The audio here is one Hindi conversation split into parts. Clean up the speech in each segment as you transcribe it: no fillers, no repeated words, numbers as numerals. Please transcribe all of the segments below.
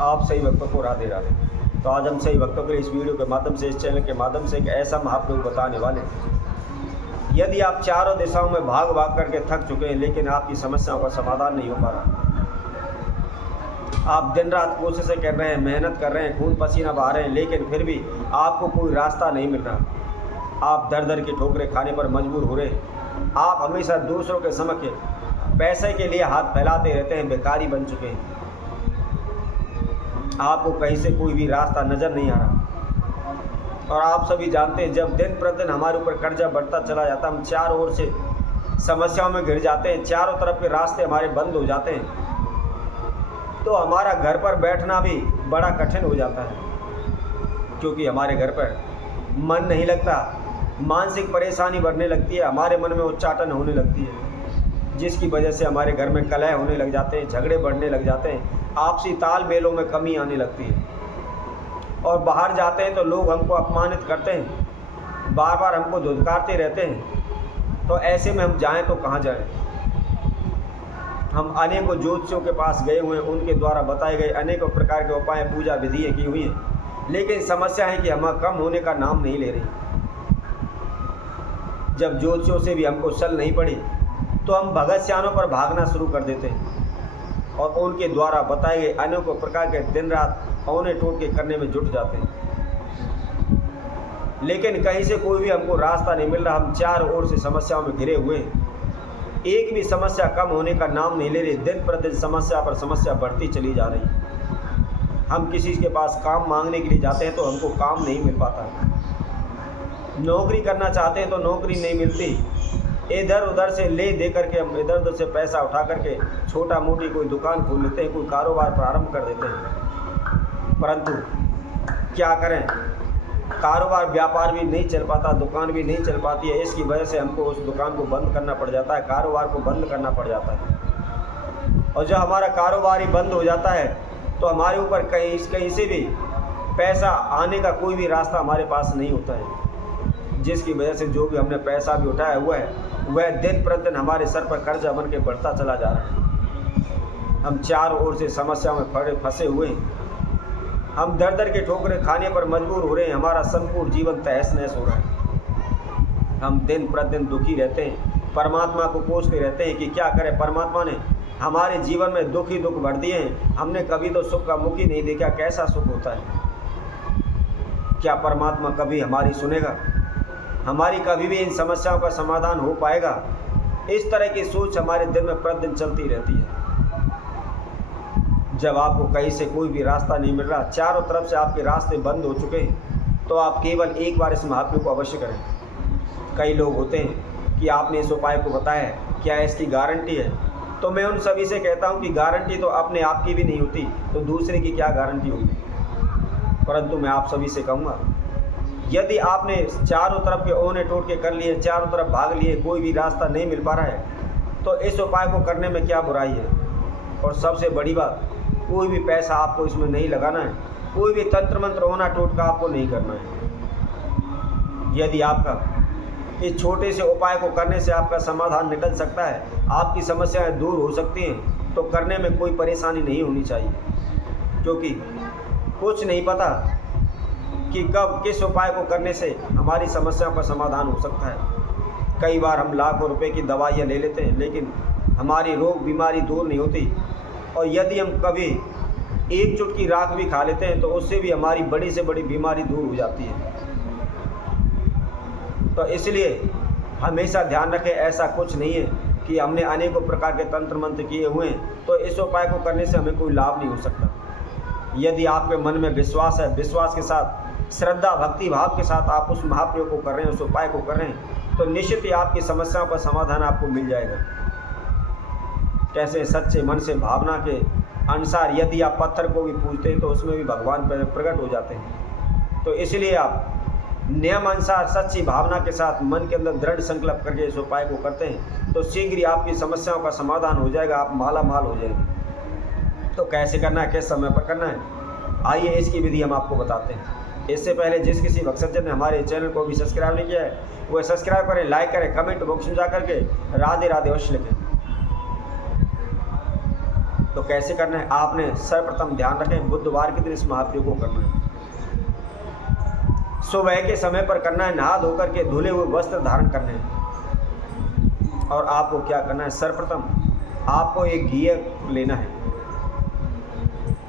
आप सही भक्तों को राधे राधे। तो आज हम सही भक्तों के लिए इस वीडियो के माध्यम से, इस चैनल के माध्यम से एक ऐसा महाप्रभु बताने वाले हैं। यदि आप चारों दिशाओं में भाग भाग करके थक चुके हैं लेकिन आपकी समस्याओं का समाधान नहीं हो पा रहा, आप दिन रात कोशिशें कर रहे हैं, मेहनत कर रहे हैं, खून पसीना बहा रहे हैं, लेकिन फिर भी आपको कोई रास्ता नहीं मिल रहा, आप दर दर की ठोकरें खाने पर मजबूर हो रहे हैं, आप हमेशा दूसरों के समक्ष पैसे के लिए हाथ फैलाते रहते हैं, बेकारी बन चुके हैं, आपको कहीं से कोई भी रास्ता नज़र नहीं आ रहा। और आप सभी जानते हैं, जब दिन प्रतिदिन हमारे ऊपर कर्जा बढ़ता चला जाता, हम चारों ओर से समस्याओं में घिर जाते हैं, चारों तरफ के रास्ते हमारे बंद हो जाते हैं, तो हमारा घर पर बैठना भी बड़ा कठिन हो जाता है, क्योंकि हमारे घर पर मन नहीं लगता, मानसिक परेशानी बढ़ने लगती है, हमारे मन में उच्चाटन होने लगती है, जिसकी वजह से हमारे घर में कलह होने लग जाते हैं, झगड़े बढ़ने लग जाते हैं, आपसी तालमेलों में कमी आने लगती है। और बाहर जाते हैं तो लोग हमको अपमानित करते हैं, बार बार हमको धुतकारते रहते हैं, तो ऐसे में हम जाएं तो कहाँ जाएं। हम अनेकों ज्योतिषियों के पास गए हुए हैं, उनके द्वारा बताए गए अनेकों प्रकार के उपाय, पूजा विधियाँ की हुई हैं, लेकिन समस्या है कि हम कम होने का नाम नहीं ले रही। जब ज्योतिषियों से भी हमको सल नहीं पड़ी तो हम भगत सियानों पर भागना शुरू कर देते हैं और उनके द्वारा बताए गए अनेकों प्रकार के दिन रात औने टोटके करने में जुट जाते हैं, लेकिन कहीं से कोई भी हमको रास्ता नहीं मिल रहा। हम चारों ओर से समस्याओं में घिरे हुए हैं, एक भी समस्या कम होने का नाम नहीं ले रही, दिन प्रतिदिन समस्या पर समस्या बढ़ती चली जा रही है। हम किसी के पास काम मांगने के लिए जाते हैं तो हमको काम नहीं मिल पाता, नौकरी करना चाहते हैं तो नौकरी नहीं मिलती, इधर उधर से ले दे करके हम इधर उधर से पैसा उठा करके छोटा मोटी कोई दुकान खोल लेते हैं, कोई कारोबार प्रारंभ कर देते हैं, परंतु क्या करें, कारोबार व्यापार भी नहीं चल पाता, दुकान भी नहीं चल पाती है। इसकी वजह से हमको उस दुकान को बंद करना पड़ जाता है, कारोबार को बंद करना पड़ जाता है। और जब हमारा कारोबार ही बंद हो जाता है तो हमारे ऊपर कहीं से भी पैसा आने का कोई भी रास्ता हमारे पास नहीं होता है, जिसकी वजह से जो भी हमने पैसा भी उठाया हुआ है वह दिन प्रतिदिन हमारे सर पर कर्जा बन के बढ़ता चला जा रहा है। हम चारों ओर से समस्याओं में फंसे हुए हैं, हम दर दर के ठोकरें खाने पर मजबूर हो रहे हैं, हमारा संपूर्ण जीवन तहस नहस हो रहा है। हम दिन प्रतिदिन दुखी रहते हैं, परमात्मा को कोसते रहते हैं कि क्या करें, परमात्मा ने हमारे जीवन में दुख ही दुख भर दिए हैं, हमने कभी तो सुख का मुख ही नहीं देखा, कैसा सुख होता है। क्या परमात्मा कभी हमारी सुनेगा, हमारी कभी भी इन समस्याओं का समाधान हो पाएगा? इस तरह की सोच हमारे दिल में प्रतिदिन चलती रहती है। जब आपको कहीं से कोई भी रास्ता नहीं मिल रहा, चारों तरफ से आपके रास्ते बंद हो चुके हैं, तो आप केवल एक बार इस महाप्रभु को अवश्य करें। कई लोग होते हैं कि आपने इस उपाय को बताया, क्या इसकी गारंटी है? तो मैं उन सभी से कहता हूं कि गारंटी तो अपने आप की भी नहीं होती, तो दूसरे की क्या गारंटी होगी। परंतु मैं आप सभी से कहूँगा, यदि आपने चारों तरफ के ओने टोटके कर लिए, चारों तरफ भाग लिए, कोई भी रास्ता नहीं मिल पा रहा है, तो इस उपाय को करने में क्या बुराई है। और सबसे बड़ी बात, कोई भी पैसा आपको इसमें नहीं लगाना है, कोई भी तंत्र मंत्र होना टोटका आपको नहीं करना है। यदि आपका इस छोटे से उपाय को करने से आपका समाधान निकल सकता है, आपकी समस्याएं दूर हो सकती हैं, तो करने में कोई परेशानी नहीं होनी चाहिए, क्योंकि कुछ नहीं पता कि कब किस उपाय को करने से हमारी समस्याओं का समाधान हो सकता है। कई बार हम लाखों रुपए की दवाइयाँ ले लेते हैं, लेकिन हमारी रोग बीमारी दूर नहीं होती। और यदि हम कभी एक चुटकी राख भी खा लेते हैं तो उससे भी हमारी बड़ी से बड़ी बीमारी दूर हो जाती है। तो इसलिए हमेशा ध्यान रखें, ऐसा कुछ नहीं है कि हमने अनेकों प्रकार के तंत्र मंत्र किए हुए हैं तो इस उपाय को करने से हमें कोई लाभ नहीं हो सकता। यदि आपके मन में विश्वास है, विश्वास के साथ, श्रद्धा भक्ति भाव के साथ आप उस महाप्रयोग को कर रहे हैं, उस उपाय को कर रहे हैं, तो निश्चित ही आपकी समस्याओं का समाधान आपको मिल जाएगा। कैसे? सच्चे मन से भावना के अनुसार यदि आप पत्थर को भी पूजते हैं तो उसमें भी भगवान प्रकट हो जाते हैं। तो इसलिए आप नियम अनुसार सच्ची भावना के साथ मन के अंदर दृढ़ संकल्प करके इस उपाय को करते हैं तो शीघ्र ही आपकी समस्याओं का समाधान हो जाएगा, आप माला माल हो जाएंगे। तो कैसे करना है, किस समय पर करना है, आइए इसकी विधि हम आपको बताते हैं। इससे पहले जिस किसी भक्त सज्जन ने हमारे चैनल को भी सब्सक्राइब नहीं किया है वो सब्सक्राइब करें, लाइक करें, कमेंट बॉक्स में जा करके राधे राधे अवश्य लिखें। तो कैसे करना है? आपने सर्वप्रथम ध्यान रखें, बुधवार के दिन इस महाप्रयोग को करना है। सुबह के समय पर करना है, नहा धोकर के धुले हुए वस्त्र धारण करने हैं। और आपको क्या करना है? सर्वप्रथम आपको एक घी लेना है,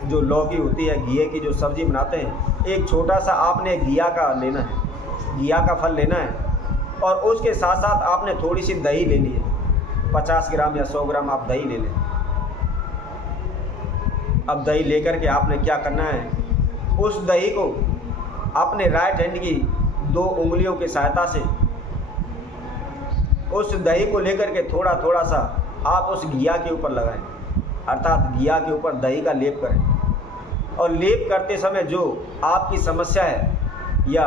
जो लौकी होती है, घी की जो सब्जी बनाते हैं, एक छोटा सा आपने घिया का लेना है, घिया का फल लेना है। और उसके साथ साथ आपने थोड़ी सी दही लेनी है, 50 ग्राम या 100 ग्राम आप दही ले लें। अब दही लेकर के आपने क्या करना है? उस दही को अपने राइट हैंड की 2 उंगलियों की सहायता से उस दही को लेकर के थोड़ा थोड़ा सा आप उस घिया के ऊपर लगाएं, अर्थात घिया के ऊपर दही का लेप करें। और लेप करते समय जो आपकी समस्या है या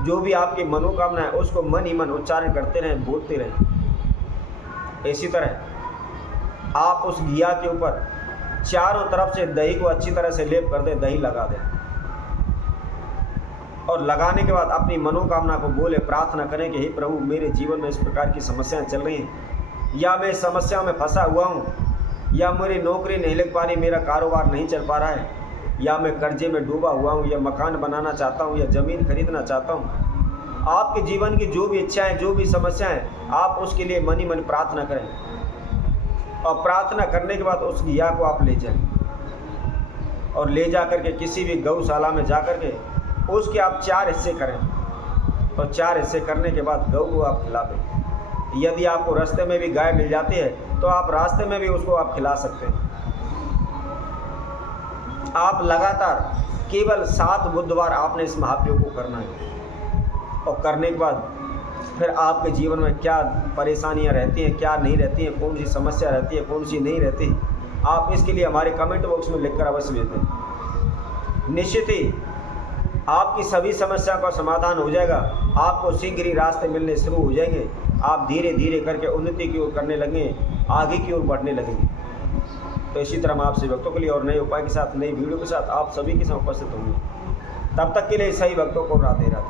जो भी आपकी मनोकामना है, उसको मन ही मन उच्चारण करते रहें, बोलते रहें। इसी तरह आप उस घिया के ऊपर चारों तरफ से दही को अच्छी तरह से लेप कर दें, दही लगा दें। और लगाने के बाद अपनी मनोकामना को बोले, प्रार्थना करें कि हे प्रभु, मेरे जीवन में इस प्रकार की समस्याएं चल रही हैं, या मैं समस्या में फंसा हुआ हूँ, या मेरी नौकरी नहीं लग पा रही, मेरा कारोबार नहीं चल पा रहा है, या मैं कर्जे में डूबा हुआ हूँ, या मकान बनाना चाहता हूँ, या ज़मीन खरीदना चाहता हूँ। आपके जीवन की जो भी इच्छाएं, जो भी समस्याएं, आप उसके लिए मन ही मन प्रार्थना करें। और प्रार्थना करने के बाद उस घिया को आप ले जाएं और ले जा कर के किसी भी गौशाला में जा कर के उसके आप 4 हिस्से करें। और 4 हिस्से करने के बाद गौ को आप खिला दें। यदि आपको रास्ते में भी गाय मिल जाती है तो आप रास्ते में भी उसको आप खिला सकते हैं। आप लगातार केवल 7 बुधवार आपने इस महाप्रयोग को करना है। और करने के बाद फिर आपके जीवन में क्या परेशानियां रहती हैं, क्या नहीं रहती हैं, कौन सी समस्या रहती है, कौन सी नहीं रहती, आप इसके लिए हमारे कमेंट बॉक्स में लिखकर अवश्य भेजें। निश्चित ही आपकी सभी समस्या का समाधान हो जाएगा। आपको शीघ्र ही रास्ते मिलने शुरू हो जाएंगे। आप धीरे धीरे करके उन्नति की ओर करने लगेंगे, आगे की ओर बढ़ने लगेंगे। तो इसी तरह हम आपसे भक्तों के लिए और नए उपाय के साथ, नई वीडियो के साथ आप सभी के साथ उपस्थित होंगे। तब तक के लिए सही भक्तों को राधे राधे।